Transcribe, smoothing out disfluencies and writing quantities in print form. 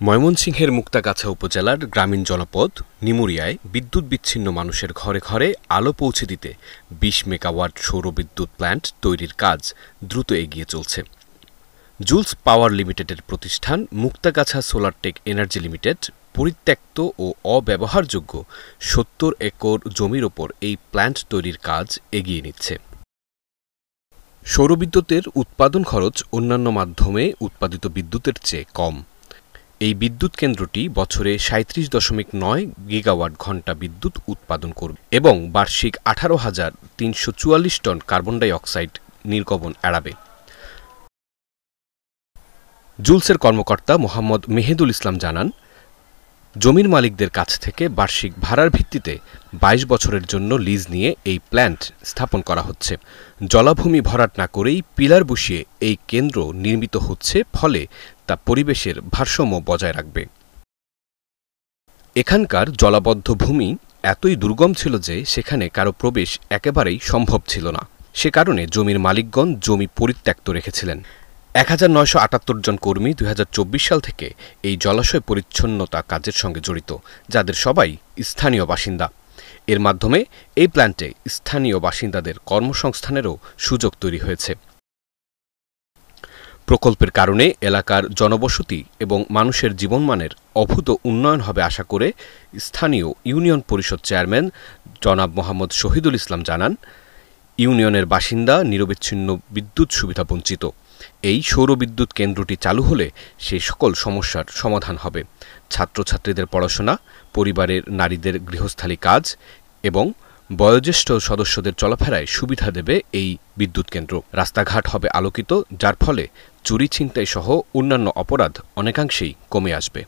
ময়মনসিংহের মুক্তাগাছা উপজেলার গ্রামীণ জনপদ নিমুরিয়ায় বিদ্যুৎ বিচ্ছিন্ন মানুষের ঘরে ঘরে আলো পৌঁছে দিতে ২০ মেগাওয়াট সৌরবিদ্যুৎ প্ল্যান্ট তৈরির কাজ দ্রুত এগিয়ে চলছে। জুলস পাওয়ার লিমিটেডের প্রতিষ্ঠান মুক্তাগাছা সোলারটেক এনার্জি লিমিটেড পরিত্যক্ত ও অব্যবহারযোগ্য ৭০ একর জমির ওপর এই প্ল্যান্ট তৈরির কাজ এগিয়ে নিচ্ছে। সৌরবিদ্যুতের উৎপাদন খরচ অন্যান্য মাধ্যমে উৎপাদিত বিদ্যুতের চেয়ে কম। এই বিদ্যুৎ কেন্দ্রটি বছরে ৩৭.৯ গিগাওয়াট ঘণ্টা বিদ্যুৎ উৎপাদন করবে এবং বার্ষিক ১৮,৩৪৪ টন কার্বন ডাই অক্সাইড নির্গমন এড়াবে। জুলসের কর্মকর্তা মোহাম্মদ মেহেদুল ইসলাম জানান, জমির মালিকদের কাছ থেকে বার্ষিক ভাড়ার ভিত্তিতে ২২ বছরের জন্য লিজ নিয়ে এই প্ল্যান্ট স্থাপন করা হচ্ছে। জলাভূমি ভরাট না করেই পিলার বসিয়ে এই কেন্দ্র নির্মিত হচ্ছে, ফলে তা পরিবেশের ভারসাম্য বজায় রাখবে। এখানকার জলাবদ্ধ ভূমি এতই দুর্গম ছিল যে সেখানে কারো প্রবেশ একেবারেই সম্ভব ছিল না। সে কারণে জমির মালিকগণ জমি পরিত্যক্ত রেখেছিলেন। ১,৯৭৮ জন কর্মী ২০২৪ সাল থেকে এই জলাশয় পরিচ্ছন্নতা কাজের সঙ্গে জড়িত, যাদের সবাই স্থানীয় বাসিন্দা। এর মাধ্যমে এই প্ল্যান্টে স্থানীয় বাসিন্দাদের কর্মসংস্থানেরও সুযোগ তৈরি হয়েছে। প্রকল্পের কারণে এলাকার জনবসতি এবং মানুষের জীবনমানের অভূত উন্নয়ন হবে আশা করে স্থানীয় ইউনিয়ন পরিষদ চেয়ারম্যান জনাব মোহাম্মদ শহীদুল ইসলাম জানান, ইউনিয়নের বাসিন্দা নিরবিচ্ছিন্ন বিদ্যুৎ সুবিধা বঞ্চিত। এই সৌরবিদ্যুৎ কেন্দ্রটি চালু হলে সেই সকল সমস্যার সমাধান হবে। ছাত্রছাত্রীদের পড়াশোনা, পরিবারের নারীদের গৃহস্থালী কাজ এবং বয়োজ্যেষ্ঠ সদস্যদের চলাফেরায় সুবিধা দেবে এই বিদ্যুৎ কেন্দ্র। রাস্তাঘাট হবে আলোকিত, যার ফলে চুরি ছিনতাই সহ অন্যান্য অপরাধ অনেকাংশেই কমে আসবে।